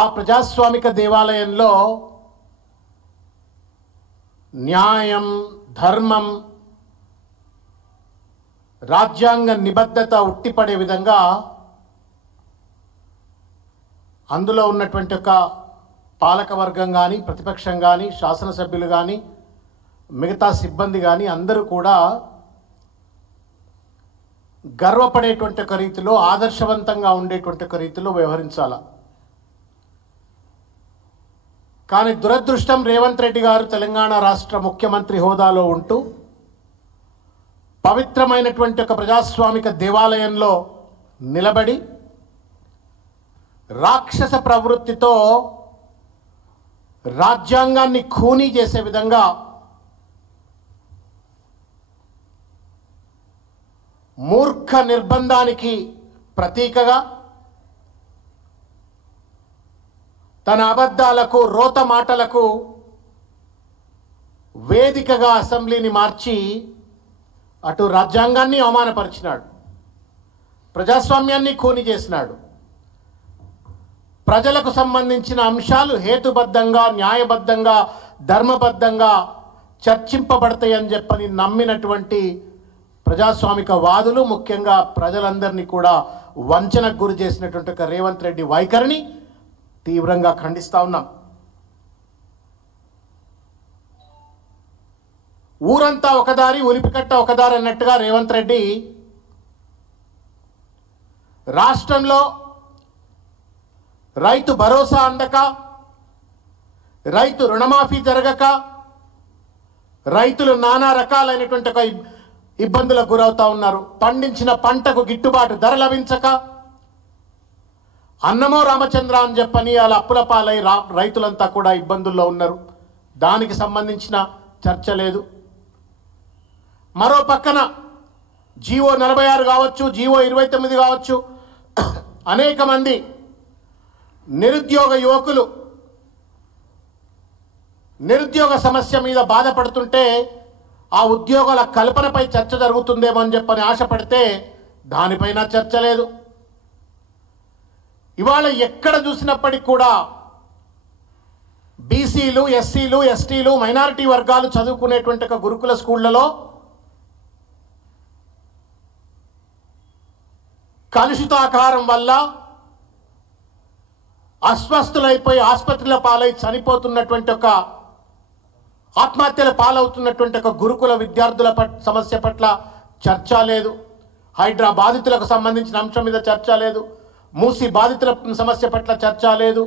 ఆ ప్రజాస్వామిక దేవాలయంలో న్యాయం, ధర్మం, రాజ్యాంగ నిబద్ధత ఉట్టిపడే విధంగా అందులో ఉన్నటువంటి ఒక పాలకవర్గం కానీ, ప్రతిపక్షం కానీ, శాసనసభ్యులు కానీ, మిగతా సిబ్బంది కానీ అందరూ కూడా గర్వపడేటువంటి ఒక రీతిలో, ఆదర్శవంతంగా ఉండేటువంటి ఒక రీతిలో వ్యవహరించాల. కానీ దురదృష్టం, రేవంత్ రెడ్డి గారు తెలంగాణ రాష్ట్ర ముఖ్యమంత్రి హోదాలో ఉంటూ పవిత్రమైనటువంటి ఒక ప్రజాస్వామిక దేవాలయంలో నిలబడి రాక్షస ప్రవృత్తితో రాజ్యాంగాన్ని ఖూనీ చేసే విధంగా మూర్ఖ నిర్బంధానికి ప్రతీకగా తన అబద్ధాలకు, రోత మాటలకు వేదికగా అసెంబ్లీని మార్చి అటు రాజ్యాంగాన్ని అవమానపరిచినాడు, ప్రజాస్వామ్యాన్ని ఖూనీ చేసినాడు. ప్రజలకు సంబంధించిన అంశాలు హేతుబద్ధంగా, న్యాయబద్ధంగా, ధర్మబద్ధంగా చర్చింపబడతాయని చెప్పని నమ్మినటువంటి ప్రజాస్వామిక వాదులు, ముఖ్యంగా ప్రజలందరినీ కూడా వంచనకు గురి చేసినటువంటి ఒక రేవంత్ రెడ్డి వైఖరిని తీవ్రంగా ఖండిస్తా ఉన్నాం. ఊరంతా ఒకదారి, ఉలిపికట్ట ఒకదారి అన్నట్టుగా రేవంత్ రెడ్డి రాష్ట్రంలో రైతు భరోసా అందక, రైతు రుణమాఫీ జరగక, రైతులు నానా రకాలైనటువంటి ఒక ఇబ్బందులకు గురవుతా ఉన్నారు. పండించిన పంటకు గిట్టుబాటు ధర లభించక, అన్నమో రామచంద్ర అని చెప్పని వాళ్ళ అప్పుల పాలై రైతులంతా కూడా ఇబ్బందుల్లో ఉన్నారు. దానికి సంబంధించిన చర్చ లేదు. మరో పక్కన జీవో 46 కావచ్చు, జీవో 29 కావచ్చు, అనేక మంది నిరుద్యోగ యువకులు నిరుద్యోగ సమస్య మీద బాధపడుతుంటే ఆ ఉద్యోగాల కల్పనపై చర్చ జరుగుతుందేమో అని చెప్పని ఆశపడితే దానిపైన చర్చ లేదు. ఇవాళ ఎక్కడ చూసినప్పటికీ కూడా బీసీలు, ఎస్సీలు, ఎస్టీలు, మైనారిటీ వర్గాలు చదువుకునేటువంటి ఒక గురుకుల స్కూళ్లలో కలుషితాకారం వల్ల అస్వస్థులైపోయి ఆసుపత్రుల పాలై చనిపోతున్నటువంటి ఒక, ఆత్మహత్యల పాలవుతున్నటువంటి ఒక గురుకుల విద్యార్థుల సమస్య పట్ల చర్చ లేదు. హైడ్రా బాధితులకు సంబంధించిన అంశం మీద చర్చ లేదు. మూసి బాధితుల సమస్య పట్ల చర్చ లేదు.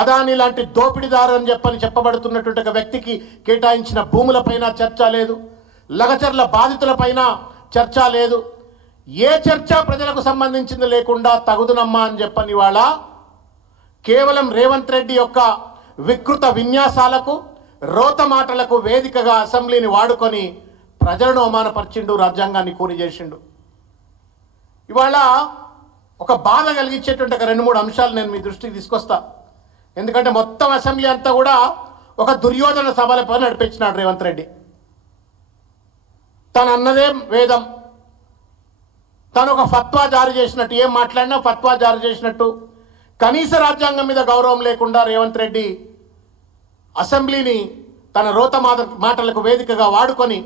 అదాని లాంటి దోపిడీదారు అని చెప్పబడుతున్నటువంటి ఒక వ్యక్తికి కేటాయించిన భూములపైన చర్చ లేదు. లగచర్ల బాధితులపైన చర్చ లేదు. ఏ చర్చ ప్రజలకు సంబంధించింది లేకుండా తగుదునమ్మా అని చెప్పని వాళ్ళ కేవలం రేవంత్ రెడ్డి యొక్క వికృత విన్యాసాలకు, రోత మాటలకు వేదికగా అసెంబ్లీని వాడుకొని ప్రజలను అవమానపరిచిండు, రాజ్యాంగాన్ని కూని చేసిండు. ఇవాళ ఒక బాధ కలిగించేటువంటి ఒక 2-3 అంశాలు నేను మీ దృష్టికి తీసుకొస్తా. ఎందుకంటే మొత్తం అసెంబ్లీ అంతా కూడా ఒక దుర్యోధన సభలపై నడిపించినాడు రేవంత్ రెడ్డి. తను అన్నదే వేదం, తను ఒక ఫత్వా జారీ చేసినట్టు, ఏం మాట్లాడినా ఫత్వా జారీ చేసినట్టు, కనీస రాజ్యాంగం మీద గౌరవం లేకుండా రేవంత్ రెడ్డి అసెంబ్లీని తన రోత మాటలకు వేదికగా వాడుకొని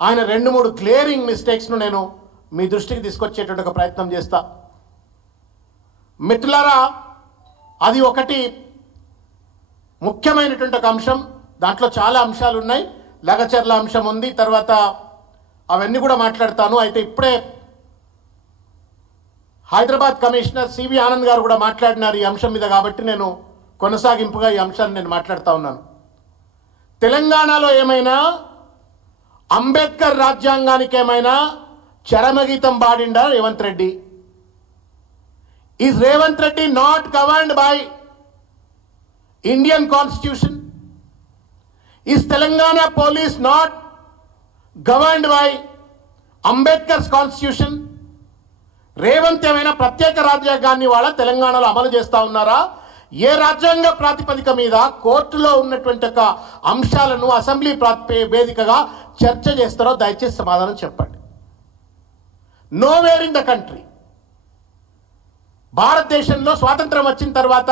ఆయన 2-3 గ్లేరింగ్ మిస్టేక్స్ను నేను మీ దృష్టికి తీసుకొచ్చేటువంటి ఒక ప్రయత్నం చేస్తా. మిత్రులారా, అది ఒకటి ముఖ్యమైనటువంటి ఒక అంశం. దాంట్లో చాలా అంశాలు ఉన్నాయి. లగచర్ల అంశం ఉంది, తర్వాత అవన్నీ కూడా మాట్లాడతాను. అయితే ఇప్పుడే హైదరాబాద్ కమిషనర్ సివి ఆనంద్ గారు కూడా మాట్లాడినారు ఈ అంశం మీద, కాబట్టి నేను కొనసాగింపుగా ఈ అంశాన్ని నేను మాట్లాడుతూ ఉన్నాను. తెలంగాణలో ఏమైనా అంబేద్కర్ రాజ్యాంగానికి ఏమైనా చరమగీతం పాడిండా Revanth Reddy? Is Revanth Reddy not governed by Indian constitution? Is Telangana police not governed by Ambedkar's constitution? Revanth ఏమైనా ప్రత్యేక రాజ్యాంగాన్ని వాళ్ళ తెలంగాణలో అమలు చేస్తూ ఉన్నారా? ఏ రాజ్యాంగ ప్రాతిపదిక మీద కోర్టులో ఉన్నటువంటి ఒక అంశాలను అసెంబ్లీ వేదికగా చర్చ చేస్తారో దయచేసి సమాధానం చెప్పండి. నోవేర్ ఇన్ ద కంట్రీ భారతదేశంలో స్వాతంత్రం వచ్చిన తర్వాత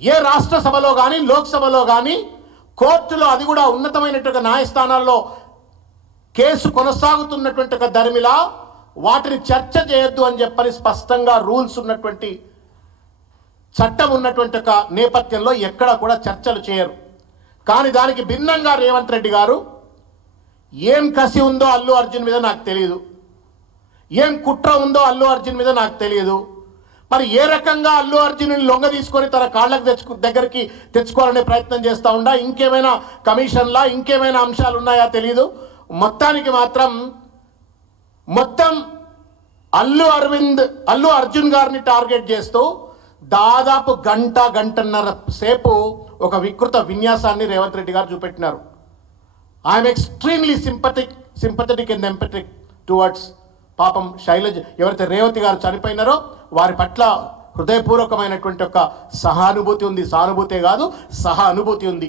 ఏ రాష్ట్ర సభలో కానీ లోక్సభలో కానీ కోర్టులో, అది కూడా ఉన్నతమైనటువంటి న్యాయస్థానాల్లో కేసు కొనసాగుతున్నటువంటి ఒక ధర్మిలా వాటిని చర్చ చేయొద్దు అని చెప్పని స్పష్టంగా రూల్స్ ఉన్నటువంటి చట్టం ఉన్నటువంటి ఒక నేపథ్యంలో ఎక్కడ కూడా చర్చలు చేయరు. కానీ దానికి భిన్నంగా రేవంత్ రెడ్డి గారు ఏం కసి ఉందో అల్లు అర్జున్ మీద నాకు తెలియదు, ఏం కుట్ర ఉందో అల్లు అర్జున్ మీద నాకు తెలియదు, మరి ఏ రకంగా అల్లు అర్జున్ లొంగ తీసుకొని తన కాళ్ళకు దగ్గరికి తెచ్చుకోవాలనే ప్రయత్నం చేస్తూ ఉండా, ఇంకేమైనా కమిషన్లా ఇంకేమైనా అంశాలు ఉన్నాయా తెలియదు. మొత్తానికి మాత్రం మొత్తం అల్లు అర్జున్ గారిని టార్గెట్ చేస్తూ దాదాపు గంటన్నర సేపు ఒక వికృత విన్యాసాన్ని రేవంత్ రెడ్డి గారు చూపెట్టినారు. I'm extremely sympathetic and empathetic towards పాపం శైలజ, ఎవరైతే రేవతి గారు చనిపోయినారో వారి పట్ల హృదయపూర్వకమైనటువంటి ఒక సహానుభూతి ఉంది. సానుభూతే కాదు, సహానుభూతి ఉంది.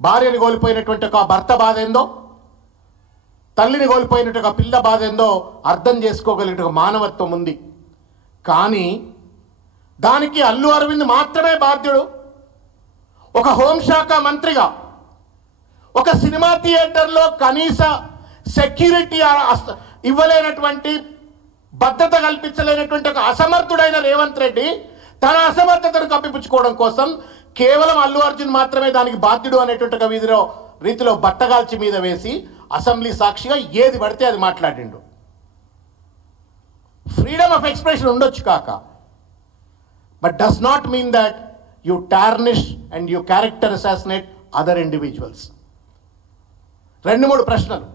భార్యని కోల్పోయినటువంటి ఒక భర్త బాధ ఏందో, తల్లిని కోల్పోయినట్టు ఒక పిల్ల బాధ ఏందో అర్థం చేసుకోగలిగిన ఒక మానవత్వం ఉంది. కానీ దానికి అల్లు అరవింద్ మాత్రమే బాధ్యుడు. ఒక హోంశాఖ మంత్రిగా ఒక సినిమా థియేటర్లో కనీస సెక్యూరిటీ ఇవ్వలేనటువంటి, భద్రత కల్పించలేనటువంటి ఒక అసమర్థుడైన రేవంత్ రెడ్డి తన అసమర్థతను కప్పిపుచ్చుకోవడం కోసం కేవలం అల్లు అర్జున్ మాత్రమే దానికి బాధ్యుడు అనేటువంటి ఒక రీతిలో బట్టగాల్చి మీద వేసి అసెంబ్లీ సాక్షిగా ఏది పడితే అది మాట్లాడిండు. ఫ్రీడమ్ ఆఫ్ ఎక్స్ప్రెషన్ ఉండొచ్చు కాక, but does not mean that you tarnish and you character assassinate other individuals. 2-3 ప్రశ్నలు.